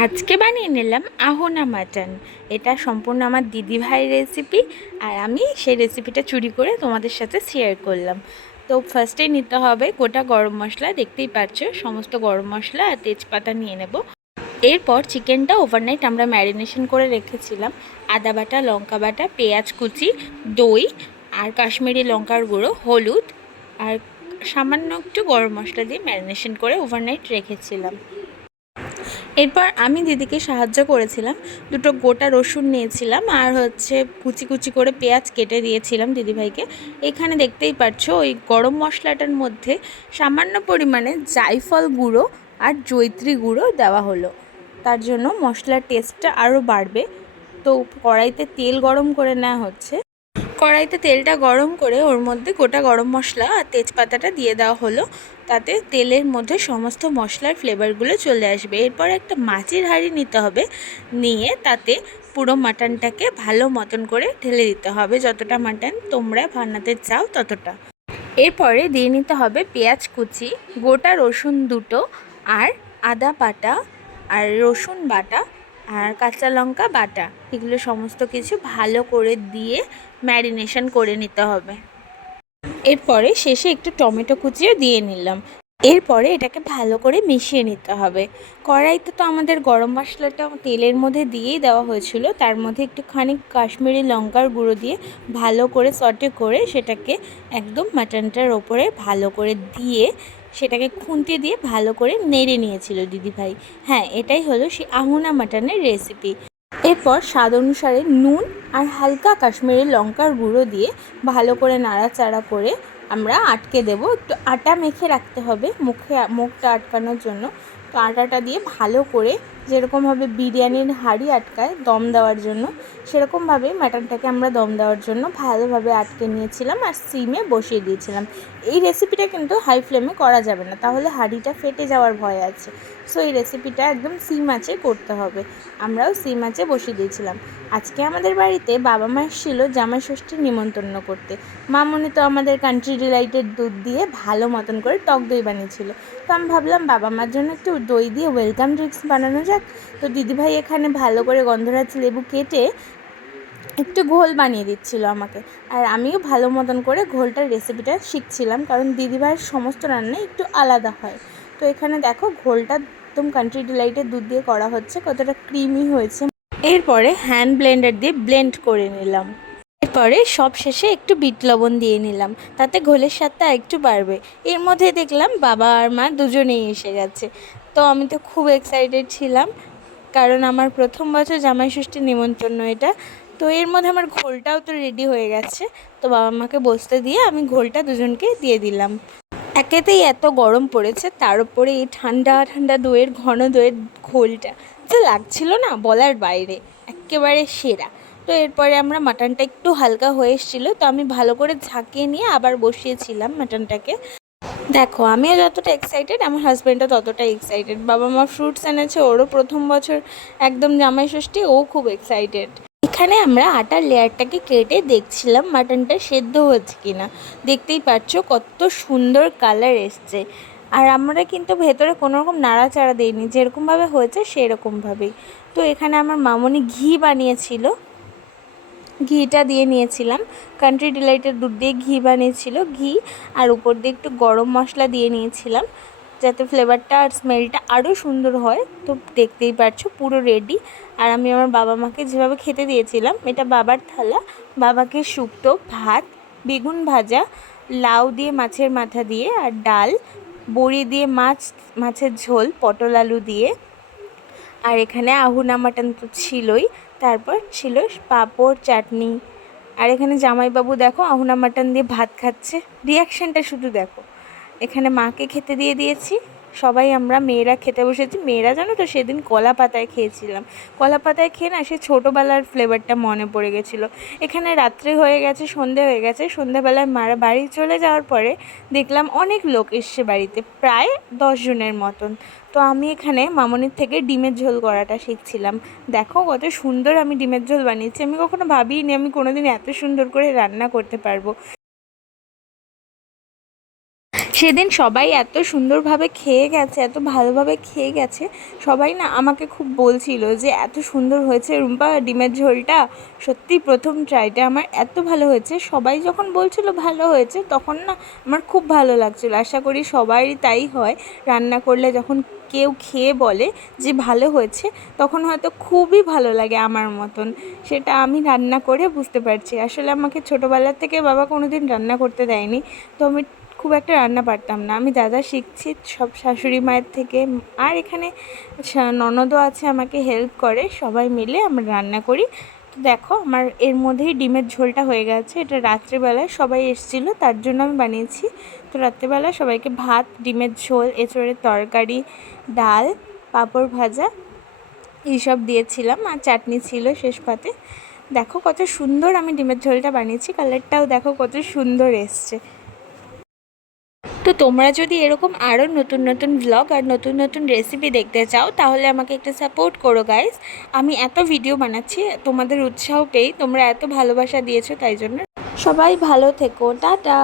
আজকে বানিয়ে নিলাম আহোনা মাটন। এটা সম্পূর্ণ আমার দিদিভাইয়ের রেসিপি আর আমি সেই রেসিপিটা চুরি করে তোমাদের সাথে শেয়ার করলাম। তো ফার্স্টেই নিতে হবে গোটা গরম মশলা, দেখতেই পাচ্ছ, সমস্ত গরম মশলা আর তেজপাতা নিয়ে নেব। এরপর চিকেনটা ওভারনাইট আমরা ম্যারিনেশন করে রেখেছিলাম। আদা বাটা, লঙ্কা বাটা, পেঁয়াজ কুচি, দই আর কাশ্মীরি লঙ্কার গুঁড়ো, হলুদ আর সামান্য একটু গরম মশলা দিয়ে ম্যারিনেশন করে ওভারনাইট রেখেছিলাম। এরপর আমি দিদিকে সাহায্য করেছিলাম। দুটো গোটা রসুন নিয়েছিলাম আর হচ্ছে কুচি কুচি করে পেঁয়াজ কেটে দিয়েছিলাম দিদিভাইকে। এখানে দেখতেই পাচ্ছ ওই গরম মশলাটার মধ্যে সামান্য পরিমাণে জায়ফল গুঁড়ো আর জৈত্রী গুঁড়ো দেওয়া হলো। তার জন্য মশলার টেস্টটা আরও বাড়বে। তো কড়াইতে তেল গরম করে নেওয়া হচ্ছে। কড়াইতে তেলটা গরম করে ওর মধ্যে গোটা গরম মশলা আর তেজপাতাটা দিয়ে দেওয়া হলো। তাতে তেলের মধ্যে সমস্ত মশলার ফ্লেভারগুলো চলে আসবে। এরপর একটা মাছের হাঁড়ি নিতে হবে। নিয়ে তাতে পুরো মাটনটাকে ভালো মতন করে ঢেলে দিতে হবে। যতটা মাটন তোমরা বানাতে চাও ততটা। এরপরে দিয়ে নিতে হবে পেঁয়াজ কুচি, গোটা রসুন দুটো আর আদা বাটা আর রসুন বাটা আর কাঁচা লঙ্কা বাটা। এগুলো সমস্ত কিছু ভালো করে দিয়ে ম্যারিনেশন করে নিতে হবে। এরপরে শেষে একটু টমেটো কুচিও দিয়ে নিলাম। এরপরে এটাকে ভালো করে মিশিয়ে নিতে হবে। কড়াইতে তো আমাদের গরম মশলাটা তেলের মধ্যে দিয়েই দেওয়া হয়েছিল। তার মধ্যে একটুখানি কাশ্মীরি লঙ্কার গুঁড়ো দিয়ে ভালো করে সটে করে সেটাকে একদম মাটনটার ওপরে ভালো করে দিয়ে সেটাকে খুন্তি দিয়ে ভালো করে নেড়ে নিয়েছিল দিদিভাই। হ্যাঁ এটাই হলো সেই আহুনা মাটনের রেসিপি এরপর স্বাদ অনুসারে নুন আর হালকা কাশ্মীরি লঙ্কার গুঁড়ো দিয়ে ভালো করে নাড়াচাড়া করে আমরা আটকে দেব। একটু আটা মেখে রাখতে হবে মুখে, মুখটা আটকানোর জন্য। তো আটাটা দিয়ে ভালো করে যেরকমভাবে বিরিয়ানির হাঁড়ি আটকায় দম দেওয়ার জন্য সেরকমভাবে মাটনটাকে আমরা দম দেওয়ার জন্য ভালোভাবে আটকে নিয়েছিলাম আর সিমে বসিয়ে দিয়েছিলাম। এই রেসিপিটা কিন্তু হাই ফ্লেমে করা যাবে না, তাহলে হাঁড়িটা ফেটে যাওয়ার ভয় আছে। সো এই রেসিপিটা একদম সিম আঁচে করতে হবে। আমরাও সিম আঁচে বসিয়ে দিয়েছিলাম। আজকে আমাদের বাড়িতে বাবা মা এসেছিল জামাই ষষ্ঠীর নিমন্ত্রণ করতে। মামনি তো আমাদের কান্ট্রি ডিলাইটের দুধ দিয়ে ভালো মতন করে টক দই বানিয়েছিল। তো আমি ভাবলাম বাবা মার জন্য একটু দই দিয়ে ওয়েলকাম ড্রিঙ্কস বানানো যাক, তো দিদিভাই এখানে ভালো করে গন্ধরাজ লেবু কেটে একটু ঘোল বানিয়ে দিচ্ছিল আমাকে। আর আমিও ভালো মতন করে ঘোলটার রেসিপিটা শিখছিলাম, কারণ দিদিভাইয়ের সমস্ত রান্নাই একটু আলাদা হয়। তো এখানে দেখো, ঘোলটা একদম কান্ট্রি ডিলাইটের দুধ দিয়ে করা হচ্ছে, কতটা ক্রিমি হয়েছে। এরপরে হ্যান্ড ব্লেন্ডার দিয়ে ব্লেন্ড করে নিলাম। এরপরে সব শেষে একটু বিট লবণ দিয়ে নিলাম, তাতে ঘোলের স্বাদটা একটু বাড়বে। এর মধ্যে দেখলাম বাবা আর মা দুজনেই এসে গেছে। তো আমি তো খুব এক্সাইটেড ছিলাম, কারণ আমার প্রথম বছর জামাই ষষ্ঠীর নিমন্ত্রণ এটা। তো এর মধ্যে আমার ঘোলটাও তো রেডি হয়ে গেছে, তো বাবা মাকে বসতে দিয়ে আমি ঘোলটা দুজনকে দিয়ে দিলাম। একেতেই এত গরম পড়েছে, তার উপরে এই ঠান্ডা ঠান্ডা দইয়ের, ঘন দইয়ের ঘোলটা। যে লাগছিল না বলার বাইরে, একেবারে সেরা। তো এরপরে আমরা মাটনটা একটু হালকা হয়ে এসেছিল, তো আমি ভালো করে ঝাঁকিয়ে নিয়ে আবার বসিয়েছিলাম মাটনটাকে দেখো, আমিও যতটা এক্সাইটেড আমার হাজব্যান্ডও ততটা এক্সাইটেড বাবা মা ফ্রুটস এনেছে, ওরও প্রথম বছর একদম জামাই ষষ্ঠী, ও খুব এক্সাইটেড এখানে আমরা আটার লেয়ারটাকে কেটে দেখছিলাম মাটনটা সেদ্ধ হচ্ছে কিনা। দেখতেই পাচ্ছ কত সুন্দর কালার এসছে। আর আমরা কিন্তু ভেতরে কোনো রকম নাড়াচাড়া দিইনি, যেরকমভাবে হয়েছে সেরকমভাবেই। তো এখানে আমার মামনি ঘি বানিয়েছিল। ঘিটা দিয়ে নিয়েছিলাম। কান্ট্রি ডিলাইটের দুধ দিয়ে ঘি বানিয়েছিল, ঘি। আর উপর দিয়ে একটু গরম মশলা দিয়ে নিয়েছিলাম, যাতে ফ্লেভারটা আর স্মেলটা আরও সুন্দর হয়। তো দেখতেই পারছ, পুরো রেডি আর আমি আমার বাবা মাকে যেভাবে খেতে দিয়েছিলাম, এটা বাবার থালা। বাবাকে শুক্তো, ভাত, বেগুন ভাজা, লাউ দিয়ে মাছের মাথা দিয়ে, আর ডাল, বড়ি দিয়ে মাছ, মাছের ঝোল, পটল আলু দিয়ে। আর এখানে আহুনা মাটন তো ছিলই। তারপর ছিল পাঁপড়, চাটনি। আর এখানে জামাইবাবু দেখো, আহুনা মাটন দিয়ে ভাত খাচ্ছে। রিয়াকশানটা শুধু দেখো। এখানে মাকে খেতে দিয়ে দিয়েছি। সবাই আমরা মেয়েরা খেতে বসেছি। মেয়েরা জানো তো সেদিন কলা পাতায় খেয়েছিলাম। কলা পাতায় খেয়ে না সে ছোটোবেলার ফ্লেভারটা মনে পড়ে গেছিল। এখানে রাত্রে হয়ে গেছে, সন্ধে হয়ে গেছে। সন্ধেবেলায় মারা বাড়ি চলে যাওয়ার পরে দেখলাম অনেক লোক এসছে বাড়িতে, প্রায় দশজনের মতন। তো আমি এখানে মামনির থেকে ডিমের ঝোল করাটা শিখছিলাম। দেখো কত সুন্দর আমি ডিমের ঝোল বানিয়েছি। আমি কখনো ভাবিনি আমি কোনোদিন এত সুন্দর করে রান্না করতে পারব। সেদিন সবাই এত সুন্দরভাবে খেয়ে গেছে, এত ভালোভাবে খেয়ে গেছে, সবাই না আমাকে খুব বলছিল যে এত সুন্দর হয়েছে রুম্পা ডিমের ঝোলটা সত্যি প্রথম ট্রাইটা আমার এত ভালো হয়েছে, সবাই যখন বলছিল ভালো হয়েছে তখন না আমার খুব ভালো লাগছিল, আশা করি সবারই তাই হয়, রান্না করলে যখন কেউ খেয়ে বলে যে ভালো হয়েছে তখন হয়তো খুবই ভালো লাগে আমার মতন, সেটা আমি রান্না করে বুঝতে পারছি, আসলে আমাকে ছোটোবেলার থেকে বাবা কোনো দিন রান্না করতে দেয়নি, তো আমি খুব একটা রান্না পারতাম না। আমি দাদা শিখছি সব শাশুড়ি মায়ের থেকে। আর এখানে ননদও আছে, আমাকে হেল্প করে। সবাই মিলে আমরা রান্না করি। তো দেখো, আমার এর মধ্যেই ডিমের ঝোলটা হয়ে গেছে। এটা রাত্রিবেলায় সবাই এসেছিল, তার জন্য আমি বানিয়েছি। তো রাত্রিবেলা সবাইকে ভাত, ডিমের ঝোল, এঁচড়ের তরকারি, ডাল, পাঁপড় ভাজা এইসব দিয়েছিলাম। আর চাটনি ছিল শেষ পাতে। দেখো কত সুন্দর আমি ডিমের ঝোলটা বানিয়েছি। কালারটাও দেখো কত সুন্দর এসছে। তো তোমরা যদি এরকম আরও নতুন নতুন ব্লগ আর নতুন নতুন রেসিপি দেখতে চাও, তাহলে আমাকে একটু সাপোর্ট করো গাইস আমি এত ভিডিও বানাচ্ছি, তোমাদের উৎসাহ পেয়েই তোমরা এত ভালোবাসা দিয়েছ, তাই জন্য সবাই ভালো থেকো। টাটা!